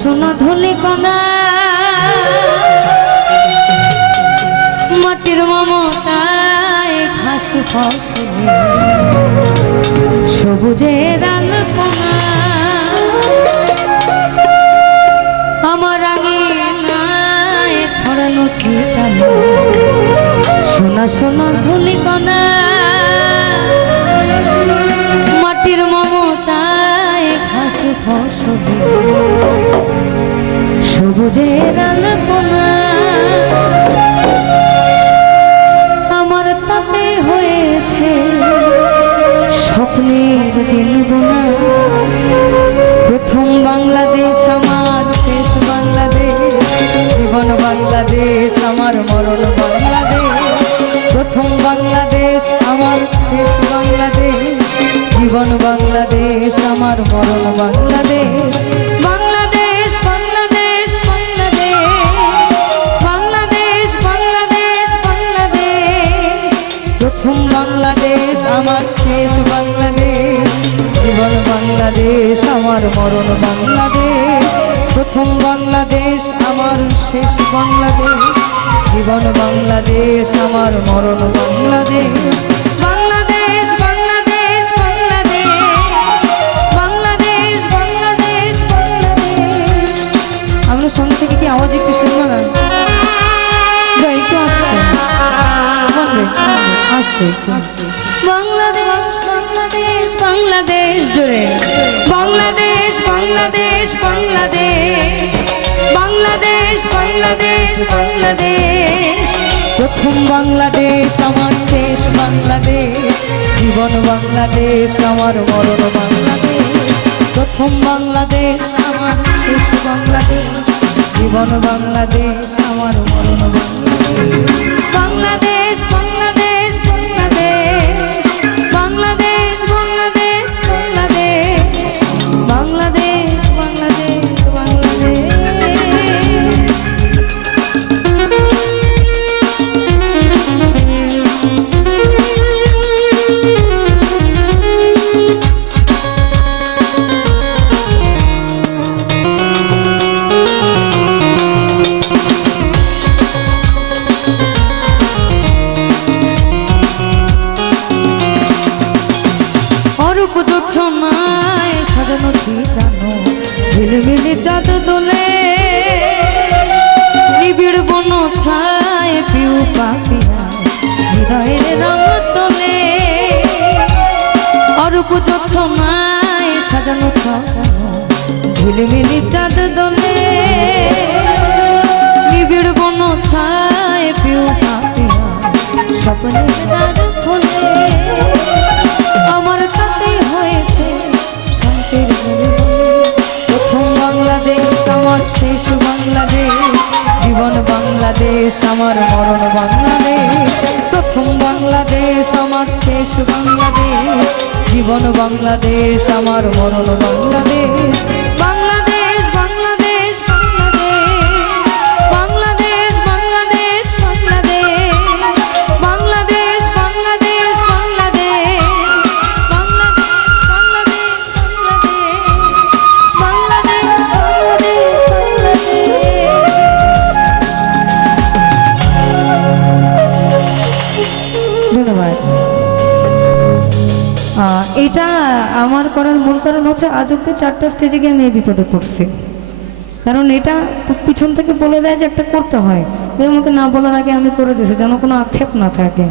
সোনা ধুলি কণা মাটির মমতায় ঘাস ফসলে সবুজের আলপনা আমার আঙিনায় ছড়ানো ছিটানো সোনা সোনা ধুলি কণা মাটির মমতায় ঘাস ফসলে সবুজের আলপনা আমার তাতে হয়েছে স্বপ্নের দিন বোনা প্রথম বাংলাদেশ আমার শেষ বাংলাদেশ জীবন বাংলাদেশ আমার মরণ বাংলাদেশ প্রথম বাংলাদেশ আমার শেষ বাংলাদেশ জীবন বাংলাদেশ আমার মরণ বাংলাদেশ বাংলাদেশ বাংলাদেশ বাংলাদেশ বাংলাদেশ বাংলাদেশ প্রথম বাংলাদেশ আমার শেষ বাংলাদেশ জীবন বাংলাদেশ আমার মরণ বাংলাদেশ প্রথম বাংলাদেশ আমার শেষ বাংলাদেশ জীবন বাংলাদেশ আমার মরণ বাংলাদেশ বাংলাদেশ বাংলাদেশ বাংলাদেশ বাংলাদেশ বাংলাদেশ আমরা সামনে থেকে কি আওয়াজ একটু শুনবো না একটু আস্তে আস্তে বাংলাদেশ বাংলাদেশ বাংলাদেশ জোরে বাংলাদেশ বাংলাদেশ বাংলাদেশ বাংলাদেশ বাংলাদেশ বাংলাদেশ প্রথম বাংলাদেশ আমার শেষ বাংলাদেশ জীবন বাংলাদেশ আমার মরণ বাংলাদেশ প্রথম বাংলাদেশ আমার শেষ বাংলাদেশ জীবন বাংলাদেশ আমার মরণ বাংলাদেশ বাংলাদেশ বাংলাদেশ বাংলাদেশ বাংলাদেশ বাংলাদেশ বাংলাদেশ বাংলাদেশ ছনায় সাজানো ছিটানো ঝিলমিলি চাঁদ দোলে নিবিড় বন ছায় পিউ পাপিয়া হৃদয়ের রঙ তোলে অরূপ ছনায় সাজানো ছটানো ঝিলমিলি চাঁদ দোলে নিবিড় বন ছায় পিউ পাপিয়া স্বপ্নের দ্বার খোলে আমার তাতে হয়েছে শান্তির প্রথম বাংলাদেশ আমার শেষ বাংলাদেশ জীবন বাংলাদেশ আমার মরণ বাংলাদেশ প্রথম বাংলাদেশ আমার শেষ বাংলাদেশ জীবন বাংলাদেশ আমার মরণ বাংলাদেশ বাংলাদেশ বাংলাদেশ বাংলাদেশ বাংলাদেশ বাংলাদেশ বাংলাদেশ এটা আমার করার মূল কারণ হচ্ছে আজ অব্দি 4টা স্টেজে গিয়ে আমি এই বিপদে পড়ছি কারণ এটা পিছন থেকে বলে দেয় যে একটা করতে হয় আমাকে না বলার আগে আমি করে দিয়েছি যেন কোনো আক্ষেপ না থাকে